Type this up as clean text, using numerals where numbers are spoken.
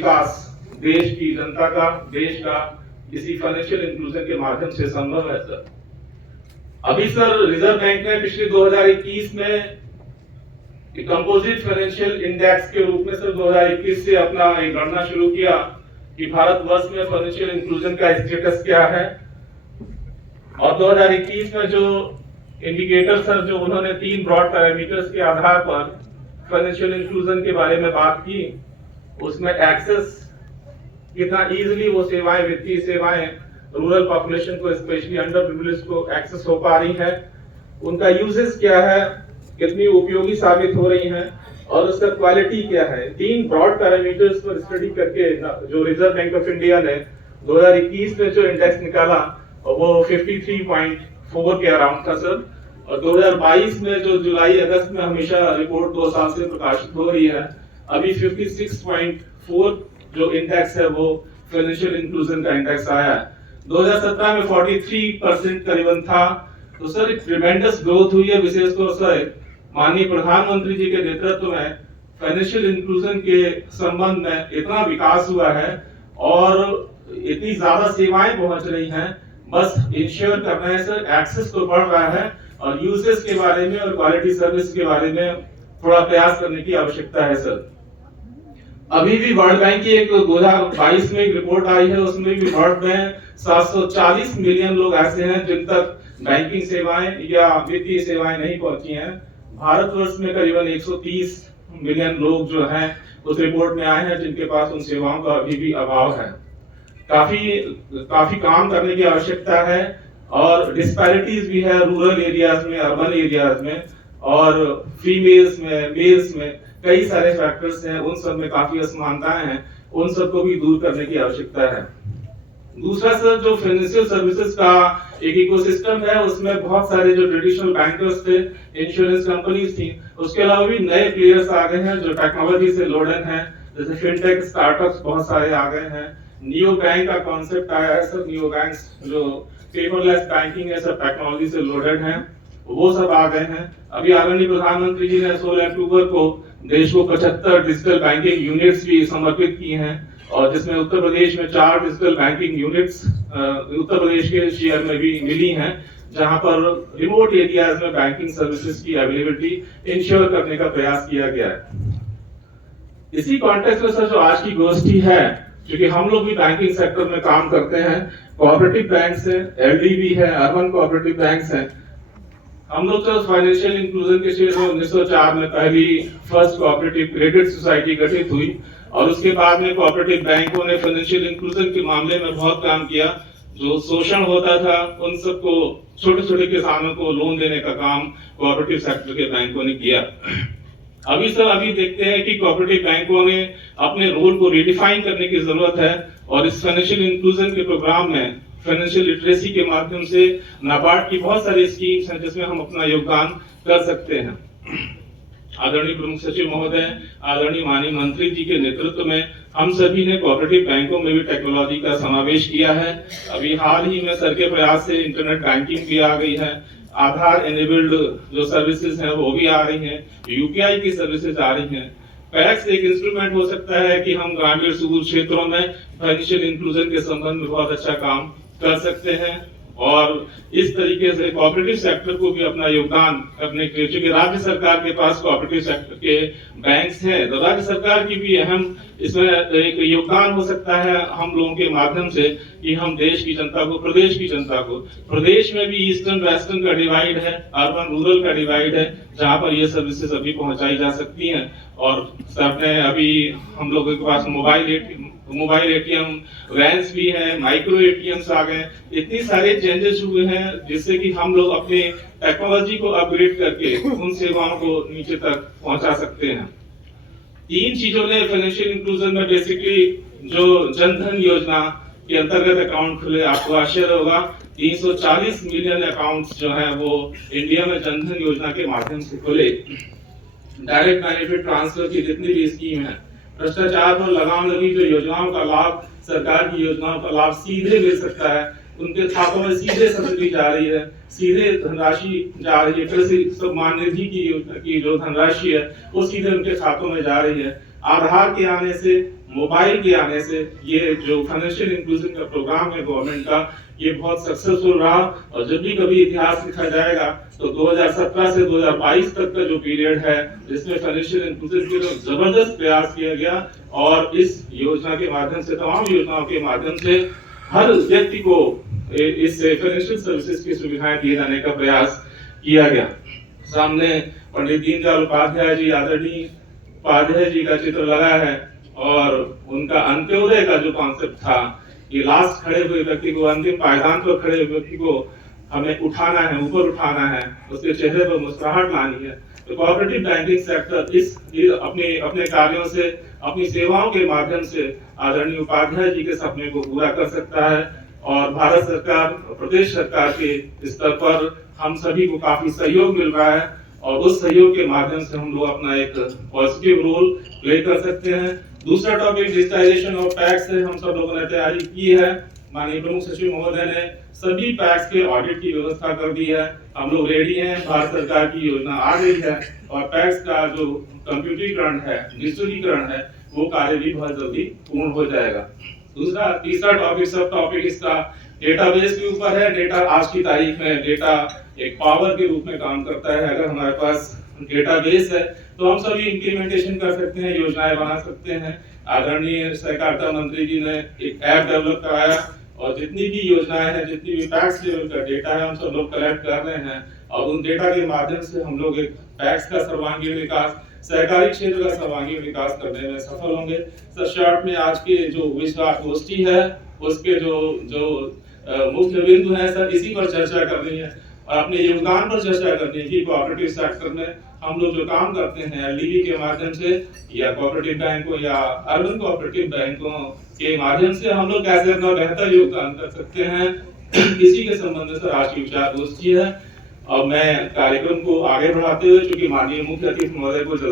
विकास देश की जनता का, देश का इसी फाइनेंशियल इंक्लूजन के माध्यम से संभव है सर। अभी सर रिजर्व बैंक ने पिछले 2021 में कंपोजिट फाइनेंशियल इंडेक्स के रूप में सर 2021 से अपना एक गणना शुरू किया कि भारतवर्ष में फाइनेंशियल इंक्लूजन का स्टेटस क्या है। और 2021 में जो इंडिकेटर सर जो उन्होंने 3 ब्रॉड पैरामीटर्स के आधार पर फाइनेंशियल इंक्लूजन के बारे में बात की, उसमें एक्सेस कितना इजीली वो सेवाएं, वित्तीय सेवाएं रूरल पॉपुलेशन को, स्पेशली अंडर प्रिविलेज्ड को एक्सेस हो पा रही है, उनका यूजेस क्या है, कितनी उपयोगी साबित हो रही हैं और उसका क्वालिटी क्या है। 3 ब्रॉड पैरामीटर्स पर स्टडी करके जो रिजर्व बैंक ऑफ इंडिया ने 2021 में जो इंडेक्स निकाला वो 53.4 के अराउंड था सर। और 2022 में जो जुलाई अगस्त में हमेशा रिपोर्ट 2 साल से प्रकाशित हो रही है, अभी 56.4 जो इंडेक्स है वो फाइनेंशियल इंक्लूजन का इंडेक्स आया है। 2017 में 43% करीबन था। तो सर एक ट्रिमेंडस ग्रोथ हुई है, विशेष तौर से माननीय प्रधानमंत्री जी के नेतृत्व में फाइनेंशियल इंक्लूजन के संबंध में इतना विकास हुआ है और इतनी ज्यादा सेवाएं पहुंच रही हैं। बस इंश्योर करना है सर, एक्सेस तो बढ़ रहा है और यूजेस के बारे में और क्वालिटी सर्विस के बारे में थोड़ा प्रयास करने की आवश्यकता है सर। अभी भी वर्ल्ड बैंक की एक 2022 में एक रिपोर्ट आई है, उसमें भी वर्ल्ड में 740 मिलियन लोग ऐसे हैं जिन तक बैंकिंग सेवाएं या वित्तीय सेवाएं नहीं पहुंची हैं। भारतवर्ष में करीबन 130 मिलियन लोग जो हैं उस रिपोर्ट में आए हैं जिनके पास उन सेवाओं का अभी भी अभाव है। काफी काम करने की आवश्यकता है और डिस्पैरिटीज भी है रूरल एरियाज में, अर्बन एरियाज में और फीमेल्स में, मेल्स में कई सारे फैक्टर्स हैं, उन सब में काफी असमानताएं हैं, उन सबको भी दूर करने की आवश्यकता है। दूसरा सर जो फाइनेंशियल सर्विसेज का एक इकोसिस्टम है, उसमें बहुत सारे जो ट्रेडिशनल बैंकर्स थे, इंश्योरेंस कंपनीज थी, उसके अलावा भी नए प्लेयर्स आ गए हैं जो टेक्नोलॉजी से लोडेड हैं, जैसे फिनटेक स्टार्टअप्स बहुत सारे आ गए हैं। नियो बैंक का कॉन्सेप्ट आया है सर, नियो बैंक्स जो पेपरलेस बैंकिंग है, सब टेक्नोलॉजी से लोडेड हैं, वो सब आ गए हैं। अभी आदरणीय प्रधानमंत्री जी ने 16 अक्टूबर को देश को 75 डिजिटल बैंकिंग यूनिट्स भी समर्पित की हैं और जिसमें उत्तर प्रदेश में 4 digital banking units Uttar Pradesh के शेयर में भी मिली हैं, जहां पर रिमोट एरियाज में बैंकिंग सर्विसेज की अवेलेबिलिटी इंश्योर करने का प्रयास किया गया है। इसी कॉन्टेक्स्ट में सर जो आज की गोष्ठी है, क्योंकि हम लोग भी बैंकिंग सेक्टर में काम करते हैं, कोऑपरेटिव बैंक्स है, एलडीबी है, अर्बन कोऑपरेटिव बैंक्स हैं। हम लोग तो फाइनेंशियल इंक्लूजन के क्षेत्र में 1904 में पहली फर्स्ट कोऑपरेटिव क्रेडिट सोसाइटी गठित हुई और उसके बाद में कोऑपरेटिव बैंकों ने फाइनेंशियल इंक्लूजन के मामले में बहुत काम किया। जो शोषण होता था उन सबको, छोटे छोटे किसानों को लोन देने का काम कोऑपरेटिव सेक्टर के बैंकों ने किया। अभी देखते हैं कि कोऑपरेटिव बैंकों ने अपने रोल को रिडिफाइन करने की जरूरत है और इस फाइनेंशियल इंक्लूजन के प्रोग्राम में फाइनेंशियल लिटरेसी के माध्यम से नाबार्ड की बहुत सारी स्कीम्स हैं जिसमें हम अपना योगदान कर सकते हैं। आदरणीय प्रमुख सचिव महोदय, आदरणीय माननीय मंत्री जी के नेतृत्व में हम सभी ने कोऑपरेटिव बैंकों में भी टेक्नोलॉजी का समावेश किया है। अभी हाल ही में सर के प्रयास से इंटरनेट बैंकिंग भी आ गई है, आधार एनेबल्ड जो सर्विसेज हैं वो भी आ रही हैं, यूपीआई की सर्विसेज आ रही हैं। पैक्स एक इंस्ट्रूमेंट हो सकता है कि हम ग्रामीण सुदूर क्षेत्रों में फाइनेंशियल इंक्लूजन के संबंध में बहुत अच्छा काम कर सकते हैं और इस तरीके से कोऑपरेटिव सेक्टर को भी अपना योगदान करने के लिए, क्योंकि राज्य सरकार के पास कोऑपरेटिव सेक्टर के बैंक्स हैं, तो राज्य सरकार की भी अहम इसमें एक योगदान हो सकता है हम लोगों के माध्यम से कि हम देश की जनता को, प्रदेश की जनता को, प्रदेश में भी ईस्टर्न वेस्टर्न का डिवाइड है, अर्बन रूरल का डिवाइड है, जहां पर ये सर्विसेज अभी पहुंचाई जा सकती हैं। और सर ने अभी हम लोगों के पास मोबाइल एटीएम वैन्स भी है, माइक्रो एटीएम्स आ गए, इतनी सारे चेंजेस हुए हैं जिससे कि हम लोग अपने टेक्नोलॉजी को अपग्रेड करके उन सेवाओं को नीचे तक पहुंचा सकते हैं। 3 चीजों ने फाइनेंशियल इंक्लूजन में बेसिकली जो जनधन योजना के अंतर्गत अकाउंट खुले, आपको आश्चर्य होगा 340 मिलियन अकाउंट्स जो हैं वो इंडिया में जनधन योजना के माध्यम से खुले। डायरेक्ट बेनिफिट ट्रांसफर की जितनी भी स्कीम है, भ्रष्टाचार पर लगाम लगी जो योजनाओं का लाभ, सरकार की योजनाओं का लाभ सीधे मिल सकता है, उनके खातों में सीधे सब्सिडी जा रही है, सीधे धनराशि जा रही है, कृषि सम्मान निधि की जो धनराशि है वो सीधे उनके खातों में जा रही है। आधार के आने से मोबाइल के आने से ये जो फाइनेंशियल इंक्लूजन का प्रोग्राम है गवर्नमेंट का, ये बहुत सक्सेसफुल रहा। और जब भी कभी इतिहास लिखा जाएगा तो 2017 से 2022 तक का जो पीरियड है जिसमें फाइनेंशियल इंक्लूजन के लिए जबरदस्त प्रयास किया गया, और इस योजना के माध्यम से, तमाम योजनाओं के माध्यम से हर व्यक्ति को इस फाइनेंशियल सर्विसेज की सुविधाएं दिए जाने का प्रयास किया गया। सामने पंडित दीनदयाल उपाध्याय जी, आदरणीय उपाध्याय जी का चित्र लगा है, और उनका अंत्योदय का जो कॉन्सेप्ट था, ये लास्ट खड़े हुए व्यक्ति को, अंतिम पायदान पर खड़े हुए व्यक्ति को हमें उठाना है, ऊपर उठाना है, उसके चेहरे पर मुस्कुराहट लानी है। तो कोऑपरेटिव बैंकिंग सेक्टर इस अपने कार्यों से, अपनी सेवाओं के माध्यम से आदरणीय उपाध्याय जी के सपने को पूरा कर सकता है। और भारत सरकार, प्रदेश सरकार के स्तर पर हम सभी को काफी सहयोग मिल रहा है, और उस सहयोग के माध्यम से हम लोग अपना एक पॉजिटिव रोल प्ले कर सकते हैं। दूसरा टॉपिक डिजिटाइजेशन ऑफ टैक्स है। हम सब लोगों ने तैयारी की है, माननीय प्रमुख सचिव महोदय ने सभी टैक्स के ऑडिट की व्यवस्था कर दी है। हम लोग रेडी हैं, भारत सरकार की योजना आ गई है, और टैक्स का जो कंप्यूटरीकरण है, डिजिटलीकरण है, वो कार्य भी बहुत जल्दी पूर्ण हो जाएगा। तीसरा टॉपिक, सब टॉपिक इसका डेटाबेस के ऊपर है। डेटा आज की तारीख में डेटा एक पावर के रूप में काम करता है। अगर हमारे पास डेटाबेस है तो हम सभी इंप्लीमेंटेशन कर सकते हैं, योजनाएं बना सकते हैं। आदरणीय सहकारिता मंत्री जी ने एक ऐप डेवलप कराया, और जितनी भी योजनाएं हैं, जितनी भी टैक्स लेवल का डेटा है, हम सब लोग कलेक्ट कर रहे हैं, और उन डेटा के माध्यम से हम लोग एक टैक्स का सर्वांगीण विकास, सहकारी क्षेत्र का सर्वांगीण विकास करने में सफल होंगे। सर, शॉर्ट में आज के जो विश्वास गोष्ठी है उसके जो मुख्य बिंदु है सर, इसी पर चर्चा करनी है, और अपने योगदान पर चर्चा करनी है कि कोऑपरेटिव सेक्टर में हम लोग जो काम करते हैं एलडीबी के माध्यम से, या कोऑपरेटिव बैंकों या अर्बन कोऑपरेटिव बैंकों के माध्यम से हम लोग कैसे अपना बेहतर योगदान कर सकते हैं, इसी के संबंध में सर आज की विचार गोष्ठी है। और मैं कार्यक्रम को आगे बढ़ाते हुए, चूंकि माननीय मुख्य अतिथि महोदय को